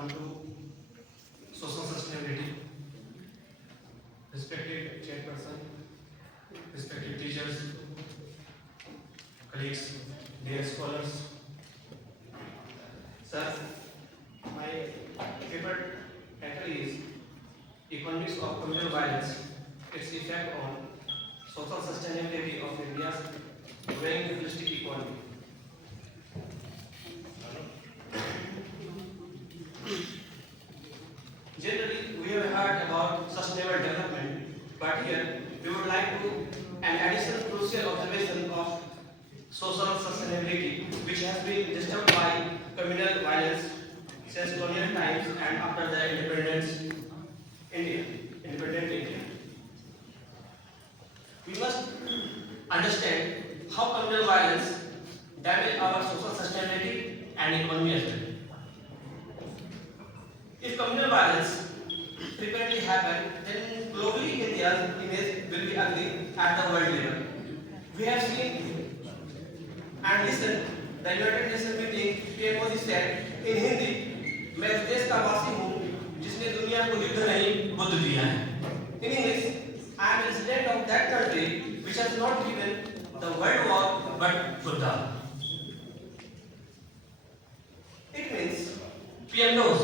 come to social sustainability. Respected chairperson, respected teachers, colleagues, dear scholars. Sir, my favorite title is Economics of Communal Violence, its effect on social sustainability of India's growing capitalistic economy. Generally, we have heard about sustainable development, but here we would like to an additional crucial observation of social sustainability, which has been disturbed by communal violence since colonial times and after the independent India. We must understand how communal violence damages our social sustainability and economy as well. If communal violence frequently happens, then globally India's image will be ugly at the world level. We have seen and listened the United Nations meeting PM Modi said in Hindi, मैं उस देश का वासी हूँ जिसने दुनिया को युद्ध नहीं बुद्ध दिया है. In English, I am a resident of that country which has not given the world war but Buddha. It means PM knows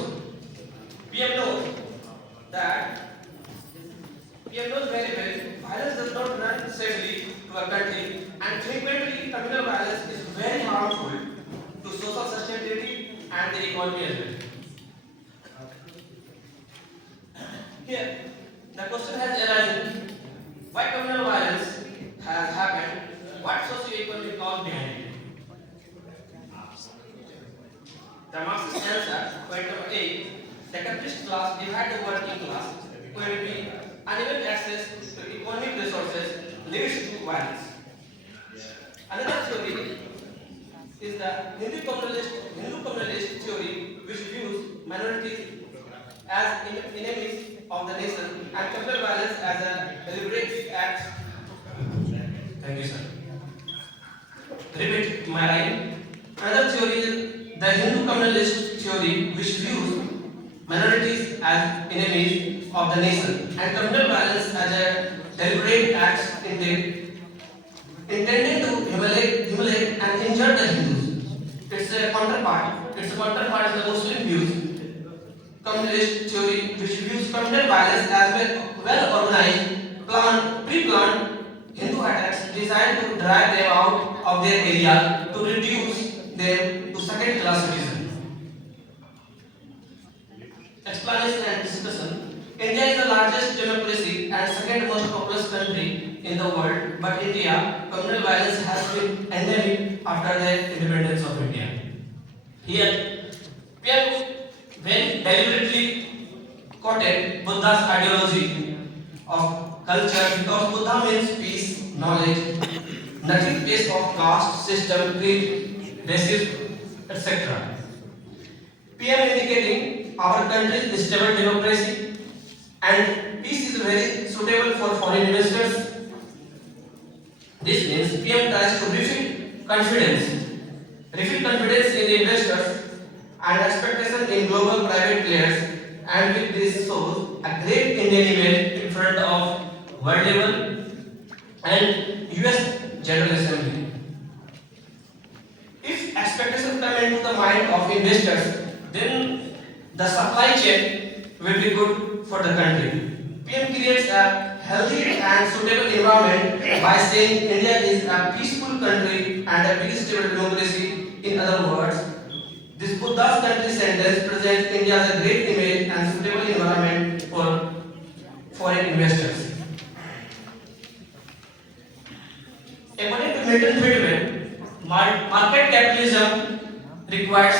that PM knows very well violence does not run safely to a country, and frequently communal violence is very harmful to social sustainability and the economy as well. Here, the question has arisen: why communal violence has happened? What socio-economic cause behind it? The Marxist answer, point number 8, the capitalist class divide the working class, where be uneven access to economic resources leads to violence. Another theory is the Hindu communalist theory, which views minorities as enemies of the nation and communal violence as a deliberate act. Thank you, sir. Repeat my line. Another theory is the Hindu communalist theory, which views minorities as enemies of the nation and communal violence as a deliberate act intended to humiliate and injure the Hindus. Its counterpart is the Muslim views communalist theory, which views communal violence as well organized, pre-planned Hindu attacks designed to drive them out of their area to reduce them to second-class citizens. Explanation and discussion. India is the largest democracy and second most populous country in the world, but India, communal violence has been endemic after the independence of India. Here, we have very deliberately quoted Buddha's ideology of culture because Buddha means peace, knowledge, nothing based of caste, system, creed, racism, etc. PM indicating our country's stable democracy and peace is very suitable for foreign investors. This means PM tries to refill confidence in the investors and expectation in global private players, and with this shows a great Indian image in front of world level and US General Assembly. If expectations come into the mind of investors, then the supply chain will be good for the country. PM creates a healthy and suitable environment by saying India is a peaceful country and a very stable democracy. In other words, this Buddha's country sentence presents India as a great image and suitable environment for foreign investors. According to Milton Friedman, market capitalism requires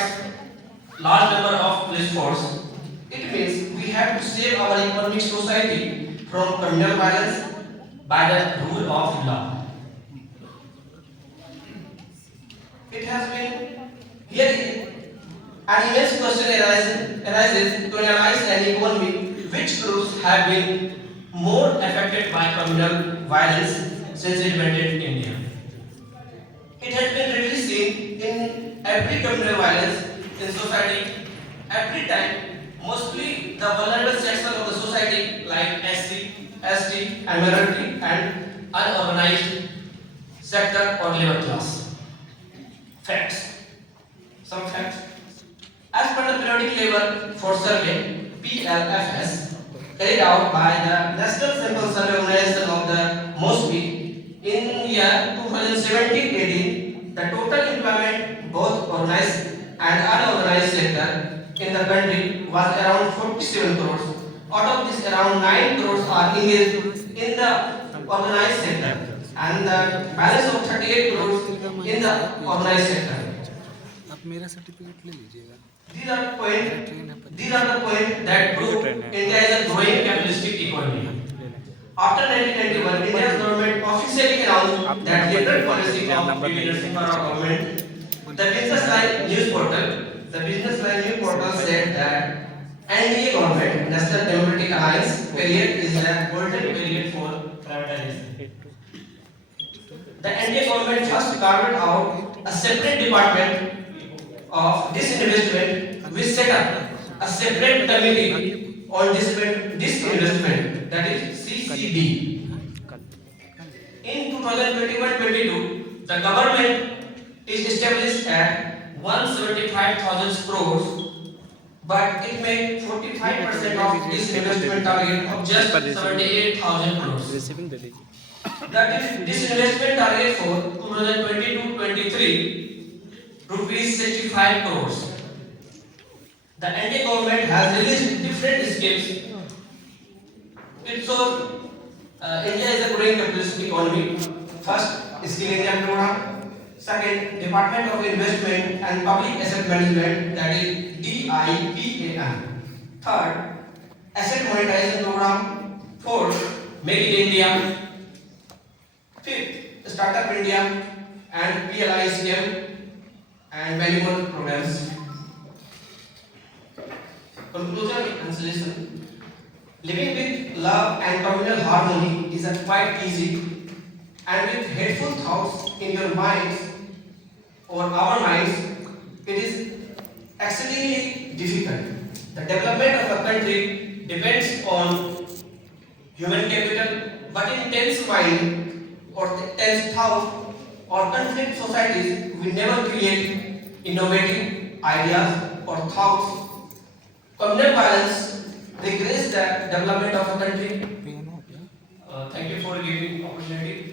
large number of police force. It means we have to save our economic society from communal violence by the rule of law. It has been here an immense question arises to analyze an economy which groups have been more affected by communal violence since independent India. It has been readily seen in every communal violence in society every time, mostly the vulnerable sections of the society like SC, ST, and minority and unorganized sector or labor class. Facts. Some facts. As per the periodic labor force survey (PLFS) carried out by the National Sample Survey Organization of the Mosby in year 2017-18, the total employment both organized and unorganized sector in the country was around 47 crores. Out of this, around 9 crores are engaged in the organized sector, and the balance of 38 crores in the organized sector. आप मेरा certificate ले लीजिएगा। These are the point that prove India is a growing capitalistic economy. After 1991, India's government officially announced that liberal policy of leadership for our government. The Business Line News Portal said that NDA government, National Democratic Alliance period, is a golden period for privatization. The NDA government first carved out a separate department of disinvestment, which set up a separate committee on disinvestment, that is CCD. In 2021-22, the government is established at 175,000 crores, but it made 45% of this investment target of just 78,000 crores. That is this investment target for 2022-23 rupees 65 crores. The NDA government has released different schemes. It shows India is a growing capitalistic economy. First, Skill India program. Second, Department of Investment and Public Asset Management, that is DIPAM. Third, Asset Monetization Program. Fourth, Make in India. Fifth, Startup India and PLI scheme, and many more programs. Conclusion and solution. Living with love and communal harmony is quite easy, and with hateful thoughts in your minds or our minds, it is exceedingly difficult. The development of a country depends on human capital, but in tense mind or tense thought or conflict societies, we never create innovative ideas or thoughts. Communal violence regrets the development of a country. Thank you for giving opportunity.